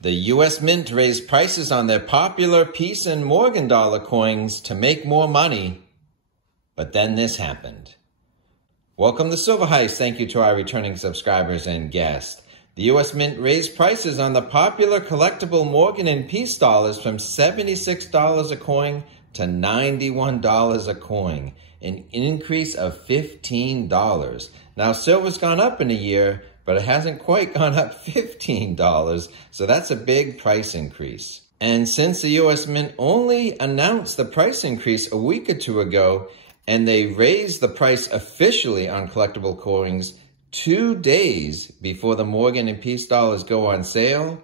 The U.S. Mint raised prices on their popular Peace and Morgan dollar coins to make more money. But then this happened. Welcome to Silver Heist. Thank you to our returning subscribers and guests. The U.S. Mint raised prices on the popular collectible Morgan and Peace dollars from $76 a coin to $91 a coin, an increase of $15. Now, silver's gone up in a year, but it hasn't quite gone up $15, so that's a big price increase. And since the U.S. Mint only announced the price increase a week or two ago, and they raised the price officially on collectible coins 2 days before the Morgan and Peace dollars go on sale,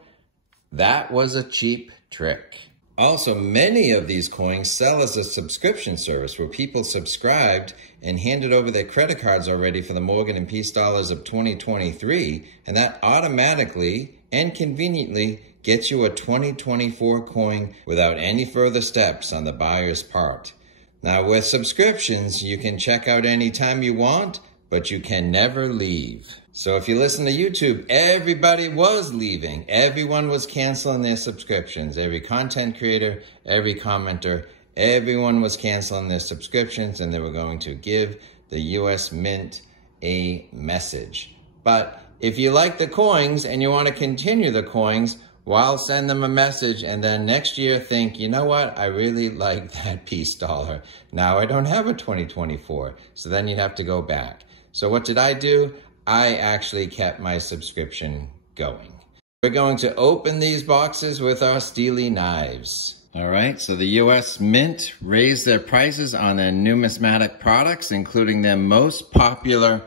that was a cheap trick. Also, many of these coins sell as a subscription service where people subscribed and handed over their credit cards already for the Morgan and Peace dollars of 2023, and that automatically and conveniently gets you a 2024 coin without any further steps on the buyer's part. Now, with subscriptions, you can check out anytime you want, but you can never leave. So if you listen to YouTube, everybody was leaving. Everyone was canceling their subscriptions. Every content creator, every commenter, everyone was canceling their subscriptions, and they were going to give the U.S. Mint a message. But if you like the coins and you want to continue the coins, well, send them a message, and then next year think, you know what, I really like that Peace dollar. Now I don't have a 2024, so then you'd have to go back. So what did I do? I actually kept my subscription going. We're going to open these boxes with our steely knives. All right, so the U.S. Mint raised their prices on their numismatic products, including their most popular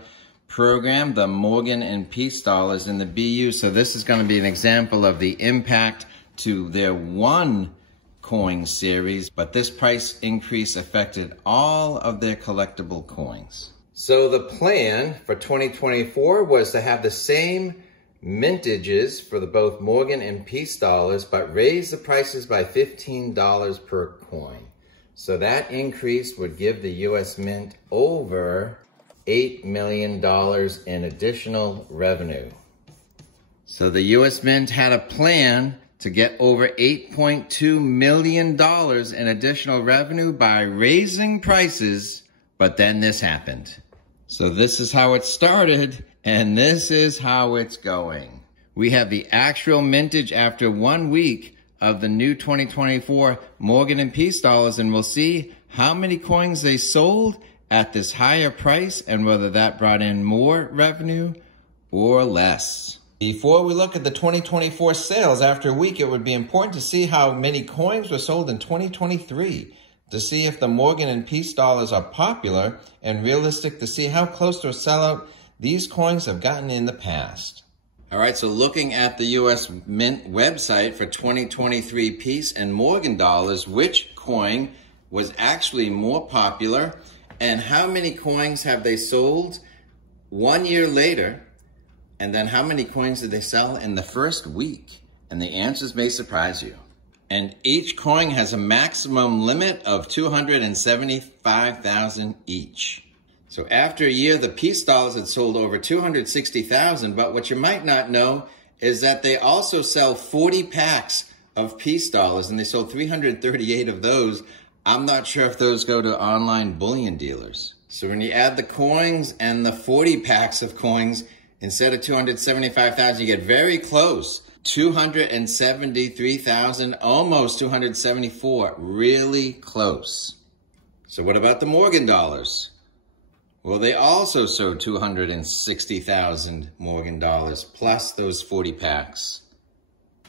program, the Morgan and Peace dollars in the BU. So this is going to be an example of the impact to their one coin series, but this price increase affected all of their collectible coins. So the plan for 2024 was to have the same mintages for the both Morgan and Peace dollars, but raise the prices by $15 per coin. So that increase would give the U.S. Mint over $8 million in additional revenue. So the U.S. Mint had a plan to get over $8.2 million in additional revenue by raising prices, but then this happened. So this is how it started, and this is how it's going. We have the actual mintage after 1 week of the new 2024 Morgan and Peace dollars, and we'll see how many coins they sold at this higher price and whether that brought in more revenue or less. Before we look at the 2024 sales after a week, it would be important to see how many coins were sold in 2023. To see if the Morgan and Peace dollars are popular, and realistic to see how close to a sellout these coins have gotten in the past. All right, so looking at the U.S. Mint website for 2023 Peace and Morgan dollars, which coin was actually more popular, and how many coins have they sold 1 year later, and then how many coins did they sell in the first week? And the answers may surprise you. And each coin has a maximum limit of 275,000 each. So after a year, the Peace dollars had sold over 260,000, but what you might not know is that they also sell 40 packs of Peace dollars, and they sold 338 of those. I'm not sure if those go to online bullion dealers. So when you add the coins and the 40 packs of coins, instead of 275,000, you get very close. 273,000, almost 274, really close. So what about the Morgan dollars? Well, they also sold 260,000 Morgan dollars plus those 40 packs.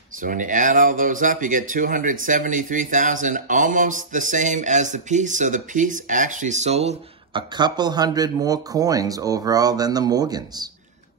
So when you add all those up, you get 273,000, almost the same as the Peace. So the Peace actually sold a couple hundred more coins overall than the Morgans.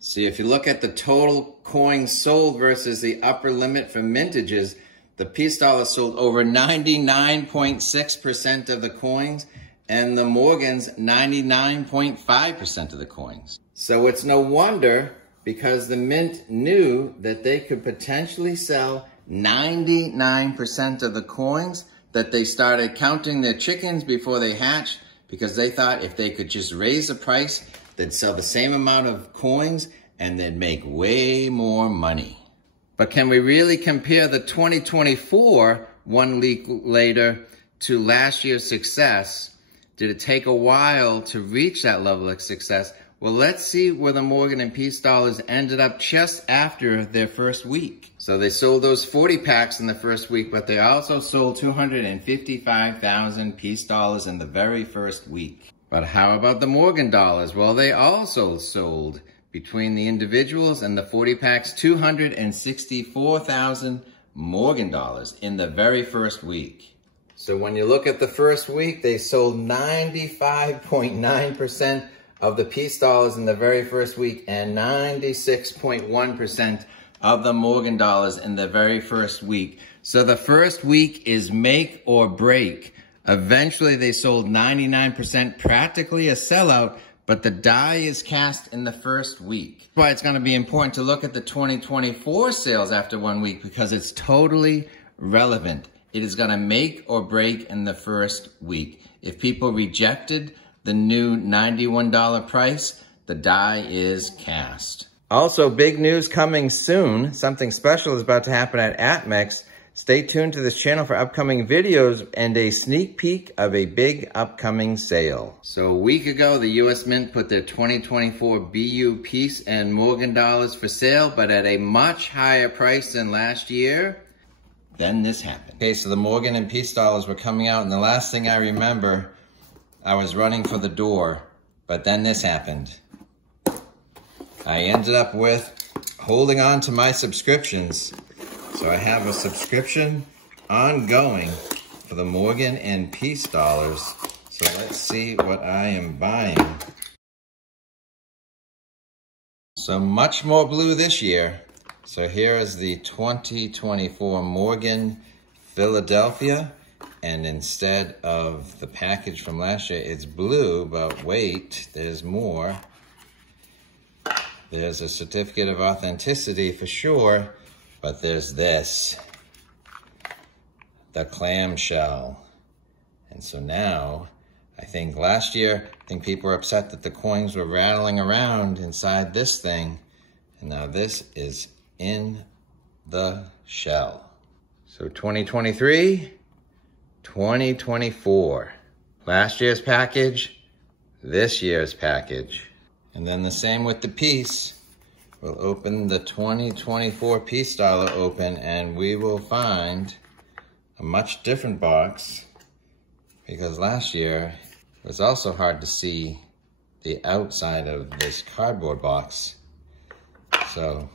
See, if you look at the total coins sold versus the upper limit for mintages, the Peace dollar sold over 99.6% of the coins, and the Morgans 99.5% of the coins. So it's no wonder, because the Mint knew that they could potentially sell 99% of the coins, that they started counting their chickens before they hatched, because they thought if they could just raise the price, they'd sell the same amount of coins and they'd make way more money. But can we really compare the 2024 1 week later to last year's success? Did it take a while to reach that level of success? Well, let's see where the Morgan and Peace dollars ended up just after their first week. So they sold those 40 packs in the first week, but they also sold 255,000 Peace dollars in the very first week. But how about the Morgan dollars? Well, they also sold, between the individuals and the 40 packs, 264,000 Morgan dollars in the very first week. So when you look at the first week, they sold 95.9% of the Peace dollars in the very first week and 96.1% of the Morgan dollars in the very first week. So the first week is make or break. Eventually they sold 99%, practically a sellout, but the die is cast in the first week. That's why it's going to be important to look at the 2024 sales after 1 week, because it's totally relevant. It is going to make or break in the first week. If people rejected the new $91 price, the die is cast. Also, big news coming soon. Something special is about to happen at APMEX. Stay tuned to this channel for upcoming videos and a sneak peek of a big upcoming sale. So a week ago, the US Mint put their 2024 BU Peace and Morgan dollars for sale, but at a much higher price than last year. Then this happened. Okay, so the Morgan and Peace dollars were coming out, and the last thing I remember, I was running for the door, but then this happened. I ended up with holding on to my subscriptions. So I have a subscription ongoing for the Morgan and Peace dollars. So let's see what I am buying. So much more blue this year. So here is the 2024 Morgan Philadelphia. And instead of the package from last year, it's blue, but wait, there's more. There's a certificate of authenticity for sure. But there's this, the clamshell. And so now, I think last year, people were upset that the coins were rattling around inside this thing. And now this is in the shell. So 2023, 2024. Last year's package, this year's package. And then the same with the piece. We'll open the 2024 Peace dollar open, and we will find a much different box, because last year it was also hard to see the outside of this cardboard box. So,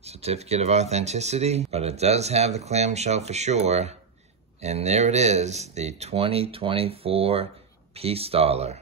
certificate of authenticity, but it does have the clamshell for sure. And there it is, the 2024 Peace dollar.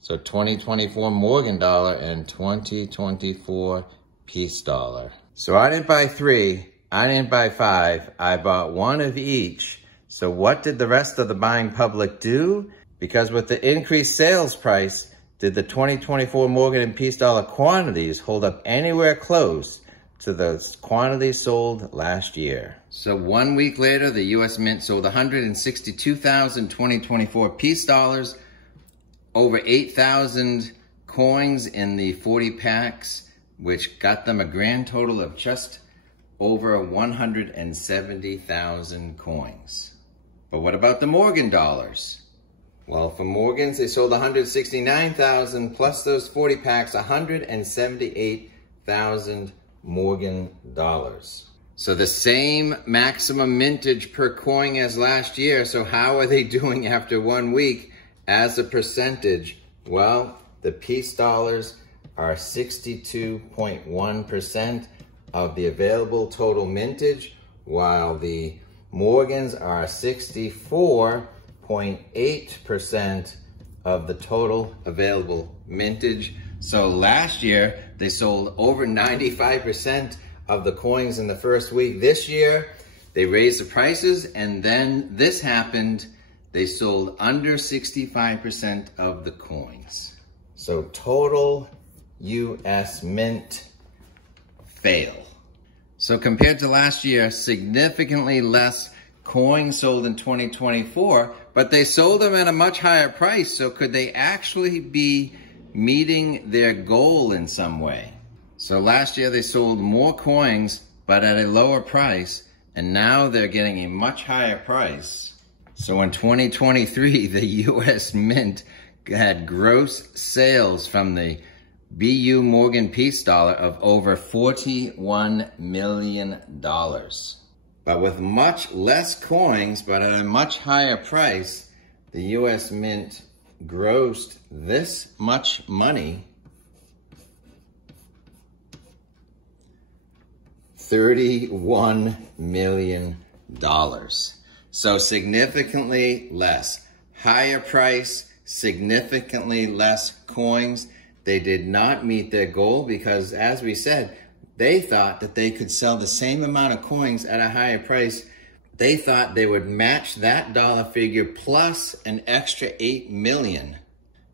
So 2024 Morgan dollar and 2024 Peace dollar. So I didn't buy 3, I didn't buy 5, I bought 1 of each. So what did the rest of the buying public do? Because with the increased sales price, did the 2024 Morgan and Peace dollar quantities hold up anywhere close to the quantities sold last year? So 1 week later, the US Mint sold 162,000 2024 Peace dollars, over 8,000 coins in the 40 packs, which got them a grand total of just over 170,000 coins. But what about the Morgan dollars? Well, for Morgans, they sold 169,000 plus those 40 packs, 178,000 Morgan dollars. So the same maximum mintage per coin as last year. So how are they doing after 1 week as a percentage? Well, the Peace dollars are 62.1% of the available total mintage, while the Morgans are 64.8% of the total available mintage. So last year, they sold over 95% of the coins in the first week. This year, they raised the prices, and then this happened. They sold under 65% of the coins. So total US Mint fail. So compared to last year, significantly less coins sold in 2024, but they sold them at a much higher price. So could they actually be meeting their goal in some way? So last year they sold more coins, but at a lower price, and now they're getting a much higher price. So in 2023, the US Mint had gross sales from the BU Morgan Peace dollar of over $41 million. But with much less coins, but at a much higher price, the US Mint grossed this much money, $31 million. So significantly less. Higher price, significantly less coins. They did not meet their goal because, as we said, they thought that they could sell the same amount of coins at a higher price. They thought they would match that dollar figure plus an extra 8 million.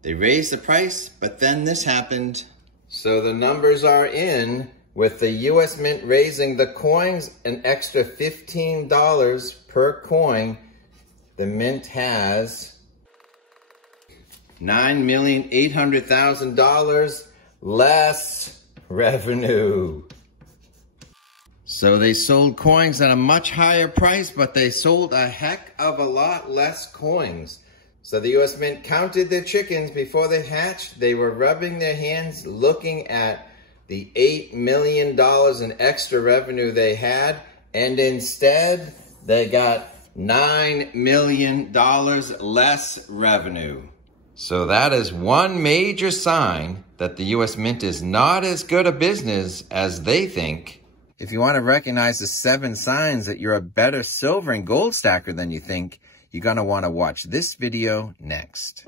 They raised the price, but then this happened. So the numbers are in, with the US Mint raising the coins an extra $15 per coin. The Mint has $9,800,000 less revenue. So they sold coins at a much higher price, but they sold a heck of a lot less coins. So the US Mint counted their chickens before they hatched. They were rubbing their hands looking at the $8 million in extra revenue they had, and instead they got $9 million less revenue. So that is one major sign that the US Mint is not as good a business as they think. If you want to recognize the 7 signs that you're a better silver and gold stacker than you think, you're going to want to watch this video next.